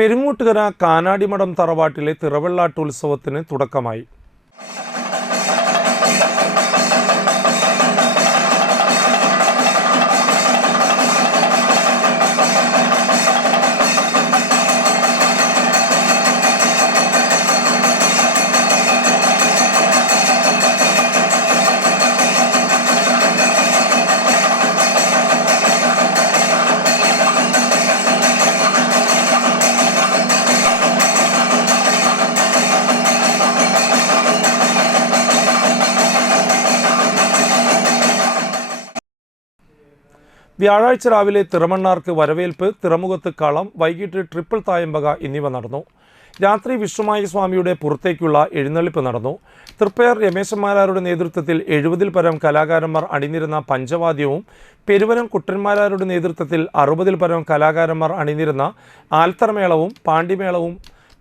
പെരുങ്ങോട്ടുകര കാനാടിമഠം തറവാട്ടിലെ തിറവെള്ളാട്ടുത്സവത്തിന് തുടക്കമായി. വ്യാഴാഴ്ച രാവിലെ തിറമണ്ണാർക്ക് വരവേൽപ്പ് തിറമുഖത്ത് കളം വൈകിട്ട് ട്രിപ്പിൾ തായമ്പക എന്നിവ നടന്നു. രാത്രി വിശ്വമായ സ്വാമിയുടെ പുറത്തേക്കുള്ള എഴുന്നള്ളിപ്പ് നടന്നു. തൃപ്പയർ രമേശന്മാരാരുടെ നേതൃത്വത്തിൽ എഴുപതിൽ പരം കലാകാരന്മാർ അണിനിരുന്ന പഞ്ചവാദ്യവും പെരുവനം കുട്ടന്മാരാരുടെ നേതൃത്വത്തിൽ അറുപതിൽ പരം കലാകാരന്മാർ അണിനിരുന്ന ആൽത്തറമേളവും പാണ്ടിമേളവും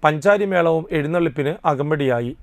പഞ്ചാരിമേളവും എഴുന്നള്ളിപ്പിന് അകമ്പടിയായി.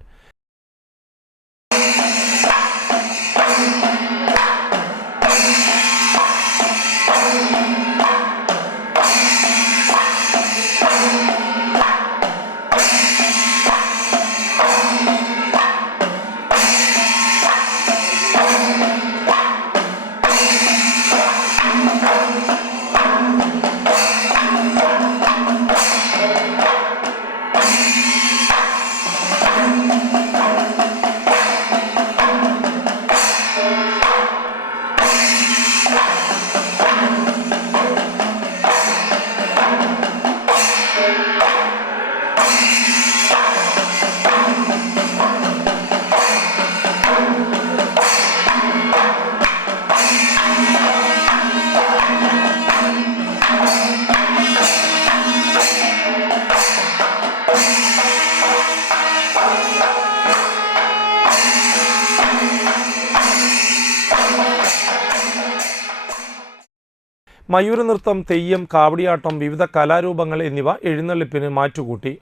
മയൂര നൃത്തം തെയ്യം കാവടിയാട്ടം വിവിധ കലാരൂപങ്ങൾ എന്നിവ എഴുന്നള്ളിപ്പിന് മാറ്റുകൂട്ടി.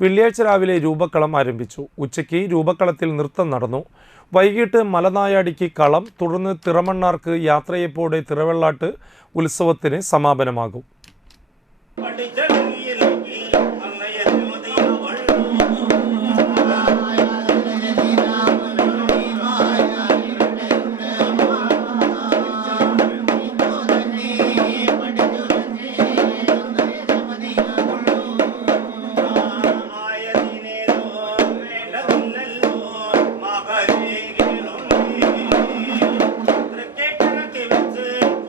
വെള്ളിയാഴ്ച രാവിലെ രൂപക്കളം ആരംഭിച്ചു. ഉച്ചയ്ക്ക് രൂപക്കളത്തിൽ നൃത്തം നടന്നു. വൈകിട്ട് മലനായാടിക്ക് കളം തുടർന്ന് തിറമണ്ണാർക്ക് യാത്രയെപ്പോടെ തിറവെള്ളാട്ട് ഉത്സവത്തിന് സമാപനമാകും.